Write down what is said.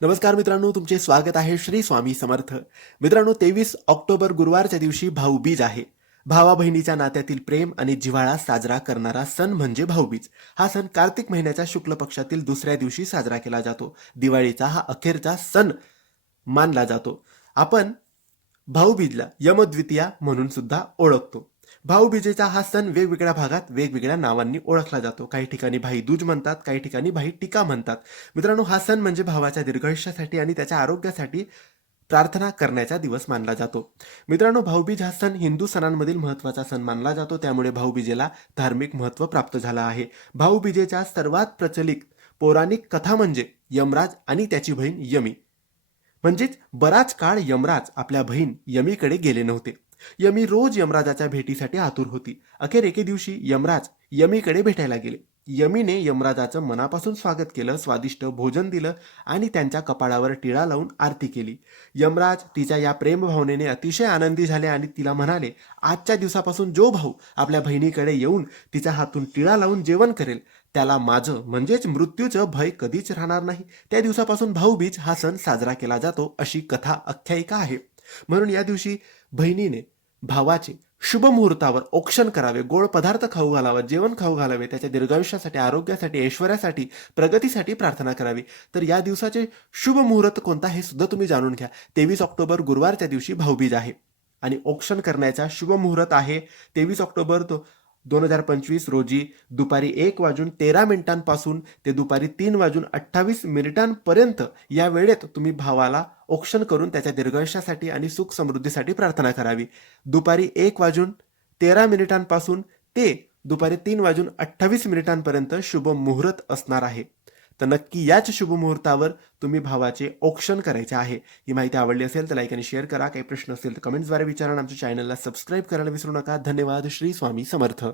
नमस्कार मित्रांनो तुमचे स्वागत आहे श्री स्वामी समर्थ. मित्रांनो तेवीस ऑक्टोबर गुरुवारच्या दिवशी भाऊबीज आहे. भावा बहिणीच्या नात्यातील प्रेम आणि जिव्हाळा साजरा करणारा सण म्हणजे भाऊबीज हा सण कार्तिक महिन्याच्या शुक्ल पक्षातील दुसऱ्या दिवशी साजरा केला जातो. दिवाळीचा हा अखेरचा सण मानला जातो. आपण भाऊबीजला यमद्वितीया म्हणून सुद्धा ओळखतो. भाऊबीजेचा हा सण वेगवेगळ्या भागात वेगवेगळ्या नावांनी ओळखला जातो. काही ठिकाणी भाई दूज म्हणतात काही ठिकाणी भाई टीका म्हणतात. मित्रांनो हा सण म्हणजे भावाच्या दीर्घायुष्यासाठी आणि त्याच्या आरोग्यासाठी प्रार्थना करण्याचा दिवस मानला जातो. मित्रांनो भाऊबीज हा सण हिंदू सणांमधील महत्त्वाचा सण मानला जातो. त्यामुळे भाऊबीजेला धार्मिक महत्त्व प्राप्त झालं आहे. भाऊबीजेच्या सर्वात प्रचलित पौराणिक कथा म्हणजे यमराज आणि त्याची बहीण यमी. म्हणजेच बराच काळ यमराज आपल्या बहीण यमीकडे गेले नव्हते. यमी रोज यमराजाच्या भेटीसाठी आतुर होती. अखेर एके दिवशी यमराज यमीकडे भेटायला गेले. यमीने यमराजाचं मनापासून स्वागत केलं स्वादिष्ट भोजन दिलं आणि त्यांच्या कपाळावर टिळा लावून आरती केली. यमराज तिच्या या प्रेमभावनेने अतिशय आनंदी झाले आणि तिला म्हणाले आजच्या दिवसापासून जो भाऊ आपल्या बहिणीकडे येऊन तिच्या हातून टिळा लावून जेवण करेल त्याला माझं म्हणजेच मृत्यूचं भय कधीच राहणार नाही. त्या दिवसापासून भाऊबीज हा सण साजरा केला जातो अशी कथा आख्यायिका आहे. म्हणून या दिवशी बहिणीने भावाचे शुभ मुहूर्तावर औक्षण करावे गोड पदार्थ खाऊ घालावा जेवण खाऊ घालावे त्याच्या दीर्घायुष्यासाठी आरोग्यासाठी ऐश्वर्यासाठी प्रगतीसाठी प्रार्थना करावी. तर या दिवसाचे शुभ मुहूर्त कोणता हे सुद्धा तुम्ही जाणून घ्या. तेवीस ऑक्टोबर गुरुवारच्या दिवशी भाऊबीज आहे. आणि औक्षण करण्याचा शुभ मुहूर्त आहे तेवीस ऑक्टोबर तो दोन हजार पंचवीस रोजी दुपारी एक वाजून तेरा मिनिटांपासून ते दुपारी तीन वाजून अठ्ठावीस मिनिटांपर्यंत या वेळेत तुम्ही भावाला औक्षण करून त्याच्या दीर्घायुष्यासाठी आणि सुख समृद्धीसाठी प्रार्थना करावी. दुपारी एक वाजून तेरा मिनिटांपासून ते दुपारी तीन वाजून अठ्ठावीस मिनिटांपर्यंत शुभ मुहूर्त असणार आहे. तर नक्की याच शुभ मुहूर्तावर तुम्ही भावाचे औक्षण करायचे आहे. ही माहिती आवडली असेल तर लाईक आणि शेअर करा. काही प्रश्न असेल तर कमेंट्सद्वारे विचारा आमच्या चॅनलला सबस्क्राईब करायला विसरू नका. धन्यवाद. श्री स्वामी समर्थ.